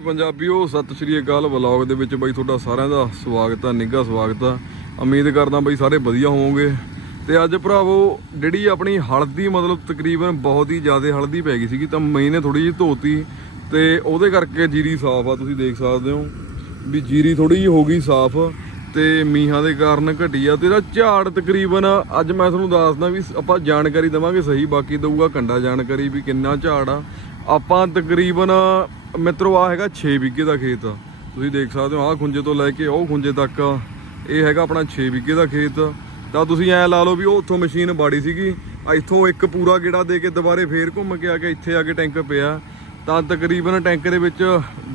ਪੰਜਾਬੀਓ ਸਤਿ ਸ਼੍ਰੀ ਅਕਾਲ ਵਲੌਗ ਦੇ ਵਿੱਚ ਬਾਈ ਤੁਹਾਡਾ ਸਾਰਿਆਂ ਦਾ ਸਵਾਗਤ ਆ, ਨਿੱਘਾ ਸਵਾਗਤ ਆ। ਉਮੀਦ ਕਰਦਾ ਬਾਈ ਸਾਰੇ ਵਧੀਆ ਹੋਵੋਗੇ। ਤੇ ਅੱਜ ਭਰਾਵੋ, ਜਿਹੜੀ ਆਪਣੀ ਹਲਦੀ ਮਤਲਬ ਤਕਰੀਬਨ ਬਹੁਤ ਹੀ ਜ਼ਿਆਦਾ ਹਲਦੀ ਪੈ ਗਈ ਸੀਗੀ, ਤਾਂ ਮੈਂ ਨੇ ਥੋੜੀ ਜਿਹੀ ਧੋਤੀ ਤੇ ਉਹਦੇ ਕਰਕੇ ਜੀਰੀ ਸਾਫ਼ ਆ, ਤੁਸੀਂ ਦੇਖ ਸਕਦੇ ਹੋ ਵੀ ਜੀਰੀ ਥੋੜੀ ਜਿਹੀ ਹੋ ਗਈ ਸਾਫ਼ ਤੇ ਮੀਂਹਾਂ ਦੇ ਕਾਰਨ ਘਟੀ ਆ। ਤੇ ਇਹਦਾ ਝਾੜ ਤਕਰੀਬਨ ਅੱਜ ਮੈਂ ਤੁਹਾਨੂੰ ਦੱਸਦਾ ਵੀ ਆਪਾਂ ਜਾਣਕਾਰੀ ਦਵਾਂਗੇ ਸਹੀ, ਬਾਕੀ ਦਊਗਾ ਕੰਡਾ ਜਾਣਕਾਰੀ ਵੀ ਕਿੰਨਾ ਝਾੜ ਆ। ਆਪਾਂ ਤਕਰੀਬਨ ਮਿੱਤਰੋ ਆ ਹੈਗਾ 6 ਵਿਗੇ ਦਾ ਖੇਤ। ਤੁਸੀਂ ਦੇਖ ਸਕਦੇ ਹੋ, ਆਹ ਖੁੰਝੇ ਤੋਂ ਲੈ ਕੇ ਉਹ ਖੁੰਝੇ ਤੱਕ। ਇਹ ਹੈਗਾ ਆਪਣਾ 6 ਵਿਗੇ ਦਾ ਖੇਤ। ਤਾਂ ਤੁਸੀਂ ਐ ਲਾ ਲਓ ਵੀ ਉਹ ਉੱਥੋਂ ਮਸ਼ੀਨ ਬਾੜੀ ਸੀਗੀ। ਇੱਥੋਂ ਇੱਕ ਪੂਰਾ ਗੇੜਾ ਦੇ ਕੇ ਦੁਬਾਰੇ ਫੇਰ ਘੁੰਮ ਕੇ ਆ ਕੇ ਇੱਥੇ ਆ ਕੇ ਟੈਂਕ ਪਿਆ। ਤਾਂ ਤਕਰੀਬਨ ਟੈਂਕ ਦੇ ਵਿੱਚ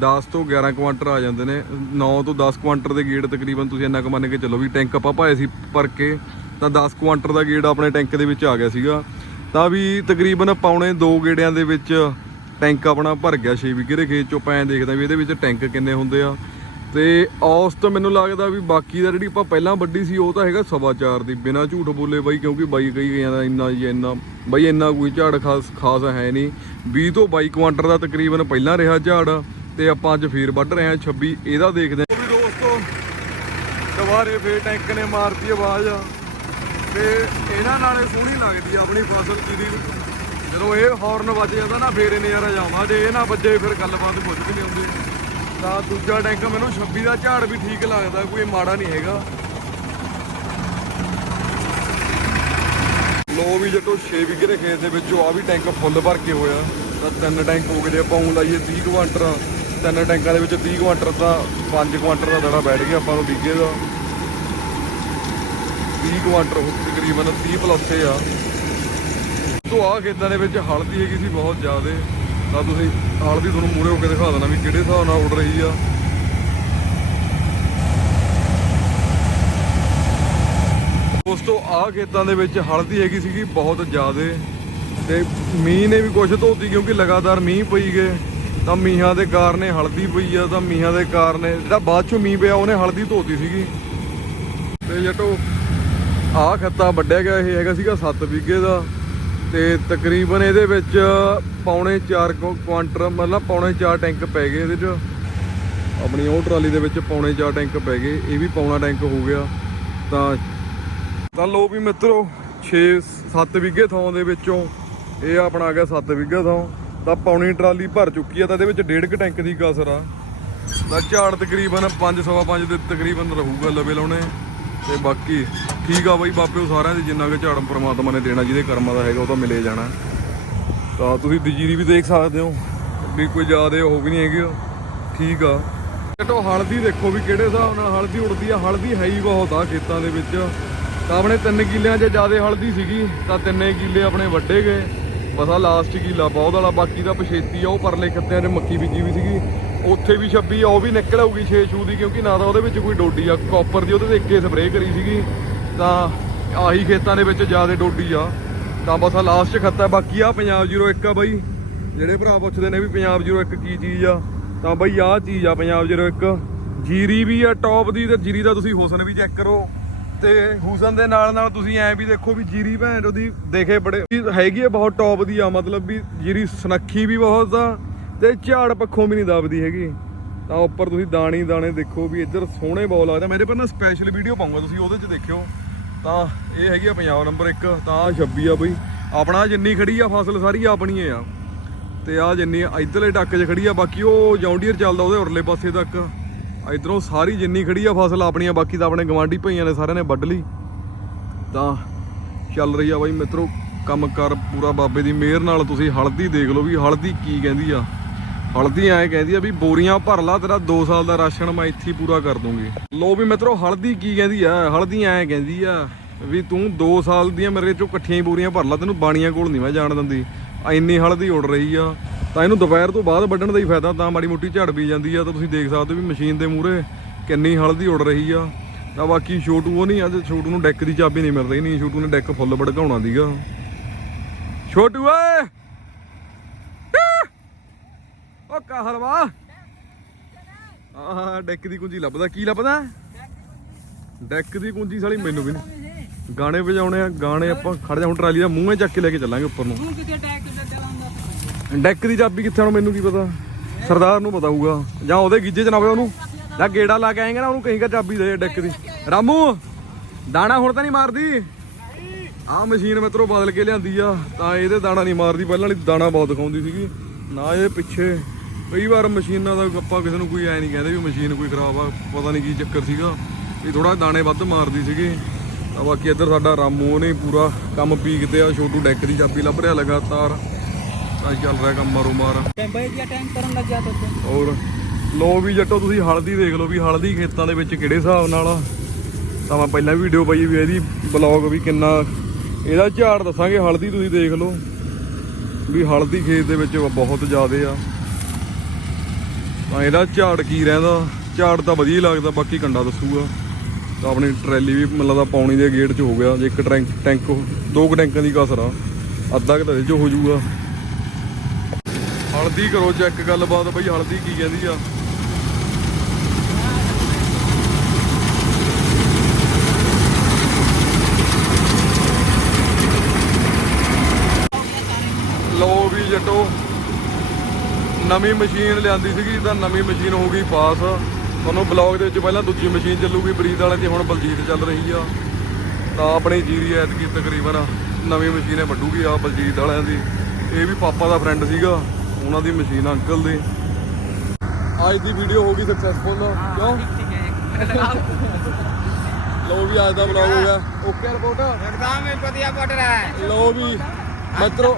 10 ਤੋਂ 11 ਕੁਆਂਟਰ ਆ ਜਾਂਦੇ ਨੇ। 9 ਤੋਂ 10 ਕੁਆਂਟਰ ਦੇ ਗੇੜ ਤਕਰੀਬਨ ਤੁਸੀਂ ਇੰਨਾ ਕੁ ਮੰਨ ਕੇ ਚੱਲੋ ਵੀ ਟੈਂਕ ਆਪਾਂ ਪਾਏ ਸੀ ਭਰ ਕੇ। ਤਾਂ 10 ਕੁਆਂਟਰ ਦਾ ਗੇੜ ਆਪਣੇ ਟੈਂਕ ਦੇ ਵਿੱਚ ਆ ਗਿਆ ਸੀਗਾ। ਤਾਂ ਵੀ ਤਕਰੀਬਨ ਪੌਣੇ 2 ਗੇੜਿਆਂ ਦੇ ਵਿੱਚ ਟੈਂਕ ਆਪਣਾ ਭਰ ਗਿਆ 6 ਵਿਗੇ ਦੇ ਖੇਤ ਚੋਂ ਪੈਂ ਦੇਖਦਾ ਵੀ ਇਹਦੇ ਵਿੱਚ ਟੈਂਕ ਕਿੰਨੇ ਹੁੰਦੇ ਆ। ਤੇ ਔਸਤ ਮੈਨੂੰ ਲੱਗਦਾ ਵੀ ਬਾਕੀ ਦਾ ਜਿਹੜੀ ਆਪਾਂ ਪਹਿਲਾਂ ਵੱਡੀ ਸੀ, ਉਹ ਤਾਂ ਹੈਗਾ ਸਵਾ ਚਾਰ ਦੀ। ਬਿਨਾ ਝੂਠ ਬੋਲੇ ਬਾਈ, ਕਿਉਂਕਿ ਬਾਈ ਕਹੀ ਗਈਆਂ ਦਾ ਇੰਨਾ ਜੀ, ਇੰਨਾ। ਬਾਈ, ਇੰਨਾ ਕੋਈ ਝਾੜ ਖਾਸ ਖਾਸ ਹੈ ਨਹੀਂ। 20 ਤੋਂ 22 ਕੁਆਂਟਲ ਦਾ ਤਕਰੀਬਨ ਪਹਿਲਾਂ ਰਿਹਾ ਝਾੜ, ਤੇ ਆਪਾਂ ਅੱਜ ਫੇਰ ਵੱਢ ਰਹੇ ਹਾਂ 26 ਇਹਦਾ ਦੇਖਦੇ ਹਾਂ। ਵੀ ਦੋਸਤੋ, ਦੁਬਾਰੇ ਫੇਰ ਟੈਂਕ ਨੇ ਮਾਰਤੀ ਆਵਾਜ਼। ਤੇ ਇਹਨਾਂ ਨਾਲੇ ਸੋਹਣੀ ਲੱਗਦੀ ਆ ਆਪਣੀ ਫਸਲ, ਜਿਹਦੀ ਜਦੋਂ ਇਹ ਹਾਰਨ ਵੱਜ ਜਾਂਦਾ ਨਾ, ਫੇਰ ਇਹ ਨਜ਼ਾਰਾ ਜਾਵਾਂ ਜੇ ਇਹ ਨਾ ਵੱਜੇ, ਫਿਰ ਗੱਲਬਾਤ ਕੁਝ ਵੀ ਨਹੀਂ ਹੁੰਦੀ। ਤਾਂ ਦੂਜਾ ਟੈਂਕ ਮੈਨੂੰ 26 ਦਾ ਝਾੜ ਵੀ ਠੀਕ ਲੱਗਦਾ, ਕੋਈ ਮਾੜਾ ਨਹੀਂ ਹੈਗਾ। ਲੋ ਵੀ ਜੱਟੋ 6 ਵਿਗੇ ਦੇ ਖੇਤ ਦੇ ਵਿੱਚੋਂ ਆ ਵੀ ਟੈਂਕ ਫੁੱਲ ਭਰ ਕੇ ਹੋਇਆ। ਤਾਂ ਤਿੰਨ ਟੈਂਕ ਹੋ ਗਏ ਆਪਾਂ ਊਂ ਲਾਈਏ 30 ਕੁਆਂਟਰ ਤਿੰਨ ਟੈਂਕਾਂ ਦੇ ਵਿੱਚ 30 ਕੁਆਂਟਰ ਤਾਂ 5 ਕੁਆਂਟਰ ਦਾ ਦੜਾ ਬੈਠ ਗਿਆ ਆਪਾਂ ਨੂੰ ਵਿਗੇ ਦਾ। 30 ਕੁਆਂਟਰ ਤਕਰੀਬਨ 30 ਪਲੱਸ ਆ। ਤੋਂ ਆਹ ਖੇਤਾਂ ਦੇ ਵਿੱਚ ਹਲਦੀ ਹੈਗੀ ਸੀ ਬਹੁਤ ਜ਼ਿਆਦੇ। ਤਾਂ ਤੁਸੀਂ ਹਲਦੀ ਤੁਹਾਨੂੰ ਮੂਰੇ ਹੋ ਕੇ ਦਿਖਾ ਦੇਣਾ ਵੀ ਕਿਹੜੇ ਹਿਸਾਬ ਨਾਲ ਉੱਡ ਰਹੀ ਆ। ਦੋਸਤੋ ਆਹ ਖੇਤਾਂ ਦੇ ਵਿੱਚ ਹਲਦੀ ਹੈਗੀ ਸੀਗੀ ਬਹੁਤ ਜ਼ਿਆਦੇ। ਤੇ ਮੀਂਹ ਨੇ ਵੀ ਕੁਝ ਧੋਤੀ ਕਿਉਂਕਿ ਲਗਾਤਾਰ ਮੀਂਹ ਪਈ ਗਏ ਤਾਂ ਮੀਂਹਾਂ ਦੇ ਕਾਰਨ ਹਲਦੀ ਪਈ ਆ, ਤਾਂ ਮੀਂਹਾਂ ਦੇ ਕਾਰਨ ਜਿਹੜਾ ਬਾਅਦ ਚੋਂ ਮੀਂਹ ਪਿਆ ਉਹਨੇ ਹਲਦੀ ਧੋਤੀ ਸੀਗੀ। ਤੇ ਜਟੋ, ਆਹ ਖੱਤਾ ਵੱਢਿਆ ਗਿਆ, ਇਹ ਹੈਗਾ ਸੀਗਾ 7 ਵਿਗੇ ਦਾ। ਤੇ ਤਕਰੀਬਨ ਇਹਦੇ ਵਿੱਚ ਪੌਣੇ 4 ਕੁਆਂਟਰ ਮਤਲਬ ਪੌਣੇ 4 ਟੈਂਕ ਪੈ ਗਏ ਇਹਦੇ 'ਚ। ਆਪਣੀ ਉਹ ਟਰਾਲੀ ਦੇ ਵਿੱਚ ਪੌਣੇ 4 ਟੈਂਕ ਪੈ ਗਏ, ਇਹ ਵੀ ਪੌਣਾ ਟੈਂਕ ਹੋ ਗਿਆ। ਤਾਂ ਤਾਂ ਲੋ ਵੀ ਮਿੱਤਰੋ 6 7 ਵਿਗੇ ਥਾਂ ਦੇ ਵਿੱਚੋਂ ਇਹ ਆਪਣਾ ਆ ਗਿਆ 7 ਵਿਗੇ ਥਾਂ। ਤਾਂ ਪੌਣੀ ਟਰਾਲੀ ਭਰ ਚੁੱਕੀ ਆ, ਤਾਂ ਇਹਦੇ ਵਿੱਚ ਡੇਢ ਕ ਟੈਂਕ ਦੀ ਕਸਰ ਆ। ਤਾਂ ਝਾੜ ਤਕਰੀਬਨ 5 ਸਵਾ 5 ਦੇ ਤਕਰੀਬਨ ਰਹੂਗਾ ਲਵੇ ਲਾਉਣੇ, ਤੇ ਬਾਕੀ ਠੀਕ ਆ ਬਾਈ, ਬਾਪਿਓ ਸਾਰਿਆਂ ਦੇ ਜਿੰਨਾ ਕੁ ਝਾੜਮ ਪ੍ਰਮਾਤਮਾ ਨੇ ਦੇਣਾ, ਜਿਹਦੇ ਕਰਮਾਂ ਦਾ ਹੈਗਾ ਉਹ ਤਾਂ ਮਿਲੇ ਜਾਣਾ। ਤਾਂ ਤੁਸੀਂ ਦਜੀਰੀ ਵੀ ਦੇਖ ਸਕਦੇ ਹੋ, ਵੀ ਕੋਈ ਜ਼ਿਆਦਾ ਉਹ ਵੀ ਨਹੀਂ ਹੈਗੀ ਠੀਕ ਆ। ਟੋ ਹਲਦੀ ਦੇਖੋ ਵੀ ਕਿਹੜੇ ਹਿਸਾਬ ਨਾਲ ਹਲਦੀ ਉੜਦੀ ਆ, ਹਲਦੀ ਹੈ ਹੀ ਬਹੁਤ ਆ ਖੇਤਾਂ ਦੇ ਵਿੱਚ। ਤਾਂ ਆਪਣੇ ਤਿੰਨ ਕਿੱਲਿਆਂ 'ਚ ਜ਼ਿਆਦਾ ਹਲਦੀ ਸੀਗੀ, ਤਾਂ ਤਿੰਨੇ ਕਿੱਲੇ ਆਪਣੇ ਵੱਡੇ ਗਏ। ਬਸ ਆ ਲਾਸਟ ਕਿੱਲਾ ਬਹੁਤ ਵਾਲਾ, ਬਾਕੀ ਦਾ ਪਛੇਤੀ ਆ, ਉਹ ਪਰਲੇ ਖੱਤਿਆਂ 'ਚ ਮੱਕੀ ਬੀਜੀ ਵੀ ਸੀਗੀ। ਉੱਥੇ ਵੀ 26 ਆ, ਉਹ ਵੀ ਨਿਕਲ ਆਊਗੀ 6 ਛੂ ਦੀ, ਕਿਉਂਕਿ ਨਾ ਤਾਂ ਉਹਦੇ ਵਿੱਚ ਕੋਈ ਡੋਡੀ ਆ ਕਾਪਰ ਦੀ ਉਹਦੇ ਤੇ ਇੱਕੇ ਸਪਰੇਅ ਕਰੀ ਸੀਗੀ। ਤਾਂ ਆਹੀ ਖੇਤਾਂ ਦੇ ਵਿੱਚ ਜ਼ਿਆਦੇ ਡੋਡੀ ਆ। ਤਾਂ ਬਸ ਆ ਲਾਸਟ 'ਚ ਖੱਤਾ ਬਾਕੀ ਆ, ਪੰਜਾਬ 01 ਆ ਬਾਈ। ਜਿਹੜੇ ਭਰਾ ਪੁੱਛਦੇ ਨੇ ਵੀ ਪੰਜਾਬ 01 ਕੀ ਚੀਜ਼ ਆ, ਤਾਂ ਬਾਈ ਆਹ ਚੀਜ਼ ਆ, ਪੰਜਾਬ 01 ਜੀਰੀ ਵੀ ਆ ਟੌਪ ਦੀ ਤੇ ਜੀਰੀ ਦਾ ਤੁਸੀਂ ਹੁਸਨ ਵੀ ਚੈੱਕ ਕਰੋ। ਤੇ ਹੁਸਨ ਦੇ ਨਾਲ ਨਾਲ ਤੁਸੀਂ ਐ ਵੀ ਦੇਖੋ ਵੀ ਜੀਰੀ ਭੈਣ ਉਹਦੀ ਦੇਖੇ ਬੜੇ। ਹੈਗੀ ਆ ਬਹੁਤ ਟੌਪ ਦੀ ਆ, ਮਤਲਬ ਵੀ ਜੀਰੀ ਸੁਨੱਖੀ ਵੀ ਬਹੁਤ ਆ ਤੇ ਝਾੜ ਪੱਖੋਂ ਵੀ ਨਹੀਂ ਦਬਦੀ ਹੈਗੀ। ਤਾਂ ਉੱਪਰ ਤੁਸੀਂ ਦਾਣੇ ਦਾਣੇ ਦੇਖੋ ਵੀ ਇੱਧਰ ਸੋਹਣੇ ਬਹੁਤ ਲੱਗਦਾ ਮੇਰੇ ਪਰ ਨਾ ਸਪੈਸ਼ਲ ਵੀਡੀਓ ਪਾਉਂਗਾ ਤੁਸੀਂ, ਉਹਦੇ 'ਚ ਦੇਖਿਓ। ਤਾਂ ਇਹ ਹੈਗੀ ਆ ਪੰਜਾਬ ਨੰਬਰ 1 ਤਾਂ ਆ 26 ਆ ਬਈ। ਆਪਣਾ ਜਿੰਨੀ ਖੜੀ ਆ, ਫਸਲ ਸਾਰੀ ਆਪਣੀ ਆ। ਤੇ ਆ ਜਿੰਨੀ ਇਧਰਲੇ ਟੱਕ 'ਚ ਖੜੀ ਆ, ਬਾਕੀ ਉਹ ਜੌਂਡੀਅਰ ਚੱਲਦਾ ਉਹਦੇ ਉਰਲੇ ਪਾਸੇ ਤੱਕ। ਇਧਰੋਂ ਸਾਰੀ ਜਿੰਨੀ ਖੜੀ ਆ, ਫਸਲ ਆਪਣੀ ਆ, ਬਾਕੀ ਤਾਂ ਆਪਣੇ ਗਵਾਂਢੀ ਭਈਆਂ ਨੇ ਸਾਰਿਆਂ ਨੇ ਵੱਢ ਲਈ। ਤਾਂ ਚੱਲ ਰਹੀ ਆ ਬਾਈ ਮਿੱਤਰੋ, ਕੰਮ ਕਰ ਪੂਰਾ ਬਾਬੇ ਦੀ ਮਿਹਰ ਨਾਲ ਤੁਸੀਂ ਹਲਦੀ ਦੇਖ ਲਓ ਵੀ ਹਲਦੀ ਕੀ ਕਹਿੰਦੀ ਆ। ਹਲਦੀ ਐਂ ਕਹਿੰਦੀ ਆ ਵੀ ਬੋਰੀਆਂ ਭਰ ਲਾ, ਤੇਰਾ 2 ਸਾਲ ਦਾ ਰਾਸ਼ਨ ਮੈਂ ਇੱਥੇ ਹੀ ਪੂਰਾ ਕਰ ਦੂੰਗੀ। ਲੋ ਵੀ ਮਿੱਤਰੋ, ਹਲਦੀ ਕੀ ਕਹਿੰਦੀ ਆ? ਹਲਦੀ ਐਂ ਕਹਿੰਦੀ ਆ ਵੀ ਤੂੰ 2 ਸਾਲ ਦੀਆਂ ਮੇਰੇ ਚੋਂ ਇਕੱਠੀਆਂ ਹੀ ਬੋਰੀਆਂ ਭਰ ਲਾ, ਤੈਨੂੰ ਬਾਣੀਆਂ ਕੋਲ ਨਹੀਂ ਮੈਂ ਜਾਣ ਦਿੰਦੀ। ਇੰਨੀ ਹਲਦੀ ਉੱਡ ਰਹੀ ਆ, ਤਾਂ ਇਹਨੂੰ ਦੁਪਹਿਰ ਤੋਂ ਬਾਅਦ ਵੱਢਣ ਦਾ ਹੀ ਫਾਇਦਾ, ਤਾਂ ਮਾੜੀ ਮੋਟੀ ਝੜ ਵੀ ਜਾਂਦੀ ਆ, ਤਾਂ ਤੁਸੀਂ ਦੇਖ ਸਕਦੇ ਹੋ ਵੀ ਮਸ਼ੀਨ ਦੇ ਮੂਹਰੇ ਕਿੰਨੀ ਹਲਦੀ ਉੱਡ ਰਹੀ ਆ। ਤਾਂ ਬਾਕੀ ਛੋਟੂ ਉਹ ਨਹੀਂ ਅੱਜ ਛੋਟੂ ਨੂੰ ਡੈਕ ਦੀ ਚਾਬੀ ਨਹੀਂ ਮਿਲ ਰਹੀ ਨਹੀਂ ਛੋਟੂ ਨੇ ਡੈਕ ਫੁੱਲ ਭੜਕਾਉਣਾ ਦੀਗਾ ਛੋਟੂ ਓਏ! ਓ ਕਾਹਲਵਾ। ਆਹ ਡੈਕ ਦੀ ਕੁੰਜੀ ਲੱਭਦਾ। ਕੀ ਲੱਭਦਾ? ਡੈਕ ਦੀ ਕੁੰਜੀ ਸਾਲੀ ਮੈਨੂੰ ਵੀ ਨਹੀਂ ਗਾਣੇ ਵਜਾਉਣੇ ਆ ਗਾਣੇ ਆਪਾਂ ਖੜ ਜਾ ਹੁਣ ਟਰਾਲੀ ਦਾ ਮੂੰਹੇ ਚੱਕ ਕੇ ਲੈ ਕੇ ਚੱਲਾਂਗੇ ਉੱਪਰ ਨੂੰ। ਤੂੰ ਕਿਤੇ ਅਟੈਕ ਤੇ ਚਲਾਉਂਦਾ ਡੈਕ ਦੀ ਚਾਬੀ ਕਿੱਥੇ ਹੁਣ ਮੈਨੂੰ ਕੀ ਪਤਾ? ਸਰਦਾਰ ਨੂੰ ਪਤਾ ਹੋਊਗਾ। ਜਾਂ ਉਹਦੇ ਗੀਜੇ ਚ ਨਾ ਹੋਵੇ ਉਹਨੂੰ। ਜਾਂ ਗੇੜਾ ਲਾ ਕੇ ਆਏਗਾ ਨਾ ਉਹਨੂੰ ਕਹੀਂਗਾ ਚਾਬੀ ਦੇ ਡੈਕ ਦੀ। ਰਾਮੂ ਦਾਣਾ ਹੁਣ ਤਾਂ ਨਹੀਂ ਮਾਰਦੀ? ਆਹ ਮਸ਼ੀਨ ਮਿੱਤਰੋ ਬਦਲ ਕੇ ਲਿਆਂਦੀ ਆ। ਤਾਂ ਇਹਦੇ ਦਾਣਾ ਨਹੀਂ ਮਾਰਦੀ। ਪਹਿਲਾਂ ਵਾਲੀ ਦਾਣਾ ਬਹੁਤ ਦਿਖਾਉਂਦੀ ਸੀਗੀ। ਨਾ ਇਹ ਪਿੱਛੇ। ਕਈ ਵਾਰ ਮਸ਼ੀਨਾਂ ਦਾ ਆਪਾਂ ਕਿਸੇ ਨੂੰ ਕੋਈ ਐ ਨਹੀਂ ਕਹਿੰਦੇ ਵੀ ਮਸ਼ੀਨ ਕੋਈ ਖਰਾਬ ਆ, ਪਤਾ ਨਹੀਂ ਕੀ ਚੱਕਰ ਸੀਗਾ। ਵੀ ਥੋੜਾ ਦਾਣੇ ਵੱਧ ਮਾਰਦੀ ਸੀਗੇ। ਤਾਂ ਬਾਕੀ ਇੱਧਰ ਸਾਡਾ ਰਾਮੂ ਉਹਨੇ ਪੂਰਾ ਕੰਮ ਪੀਕ ਤੇ ਆ, ਛੋਟੂ ਡੈਕ ਦੀ ਚਾਬੀ ਲੱਭ ਰਿਹਾ ਲਗਾਤਾਰ। ਤਾਂ ਚੱਲ ਰਿਹਾ ਕੰਮ ਮਾਰੋ ਮਾਰ ਬਈ ਔਰ ਲੋ ਵੀ ਜੱਟੋ, ਤੁਸੀਂ ਹਲਦੀ ਦੇਖ ਲਓ ਵੀ ਹਲਦੀ ਖੇਤਾਂ ਦੇ ਵਿੱਚ ਕਿਹੜੇ ਹਿਸਾਬ ਨਾਲ ਆ। ਤਾਂ ਮੈਂ ਪਹਿਲਾਂ ਵੀਡੀਓ ਪਾਈ ਵੀ ਇਹਦੀ ਬਲੌਗ ਵੀ ਕਿੰਨਾ ਇਹਦਾ ਝਾੜ ਦੱਸਾਂਗੇ, ਹਲਦੀ ਤੁਸੀਂ ਦੇਖ ਲਓ। ਵੀ ਹਲਦੀ ਖੇਤ ਦੇ ਵਿੱਚ ਬਹੁਤ ਜ਼ਿਆਦਾ ਆ। ਤਾਂ ਇਹਦਾ ਝਾੜ ਕੀ ਰਹਿੰਦਾ? ਝਾੜ ਤਾਂ ਵਧੀਆ ਹੀ ਲੱਗਦਾ, ਬਾਕੀ ਕੰਡਾ ਦੱਸੂਗਾ। ਤਾਂ ਆਪਣੀ ਟਰੈਲੀ ਵੀ ਮਤਲਬ ਦਾ ਪਾਉਣੀ ਦੇ ਗੇਟ 'ਚ ਹੋ ਗਿਆ, ਜੇ ਇੱਕ ਟੈਂਕ ਟੈਂਕ ਦੋ ਕੁ ਟੈਂਕਾਂ ਦੀ ਕਸਰ ਆ। ਅੱਧਾ ਕੁ ਤਾਂ ਇਹਦੇ 'ਚ ਹੋ ਜਾਊਗਾ। ਹਲਦੀ ਕਰੋ ਚੈੱਕ ਗੱਲਬਾਤ ਬਈ, ਹਲਦੀ ਕੀ ਕਹਿੰਦੀ ਆ ਲੋ ਵੀ ਜੱਟੋ ਨਵੀਂ ਮਸ਼ੀਨ ਲਿਆਂਦੀ ਸੀਗੀ ਤਾਂ ਨਵੀਂ ਮਸ਼ੀਨ ਹੋ ਗਈ ਪਾਸ ਤੁਹਾਨੂੰ ਬਲੌਗ ਦੇ ਵਿੱਚ ਪਹਿਲਾਂ ਦੂਜੀ ਮਸ਼ੀਨ ਚੱਲੂਗੀ ਬਰੀਦ ਵਾਲੇ ਦੀ ਹੁਣ ਬਲਜੀਤ ਚੱਲ ਰਹੀ ਆ ਤਾਂ ਆਪਣੀ ਜੀਰੀ ਐਤਕੀ ਤਕਰੀਬਨ ਨਵੀਂ ਮਸ਼ੀਨ ਵੱਢੂਗੀ ਆ ਬਲਜੀਤ ਵਾਲਿਆਂ ਦੀ ਇਹ ਵੀ ਪਾਪਾ ਦਾ ਫਰੈਂਡ ਸੀਗਾ ਉਹਨਾਂ ਦੀ ਮਸ਼ੀਨ ਅੰਕਲ ਦੀ ਅੱਜ ਦੀ ਵੀਡੀਓ ਹੋ ਗਈ ਸਕਸੈਸਫੁਲ ਕਿਉਂ ਲੋ ਵੀ ਅੱਜ ਦਾ ਬਲੌਗ ਹੋ ਗਿਆ ਓਕੇ ਰਿਪੋਰਟ एकदम में पतिया पड़ रहा है ਲੋ ਵੀ ਮਿੱਤਰੋ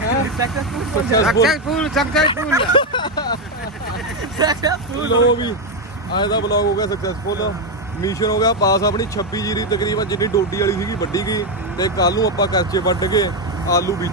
ਸਕਸੈਸਫੁਲ ਸਕਸੈਸਫੁਲ ਲੋ ਅੱਜ ਦਾ ਵਲੌਗ ਹੋ ਗਿਆ ਸਕਸੈਸਫੁਲ ਮਿਸ਼ਨ ਆਪਣੀ 26 ਜੀਰੀ ਤਕਰੀਬਨ ਜਿੰਨੀ ਡੋਡੀ ਵਾਲੀ ਸੀਗੀ ਵੱਡੀ ਗਈ ਤੇ ਕੱਲ ਨੂੰ ਆਪਾਂ ਕਰਚੇ ਵੱਢ ਕੇ ਆਲੂ ਵੀ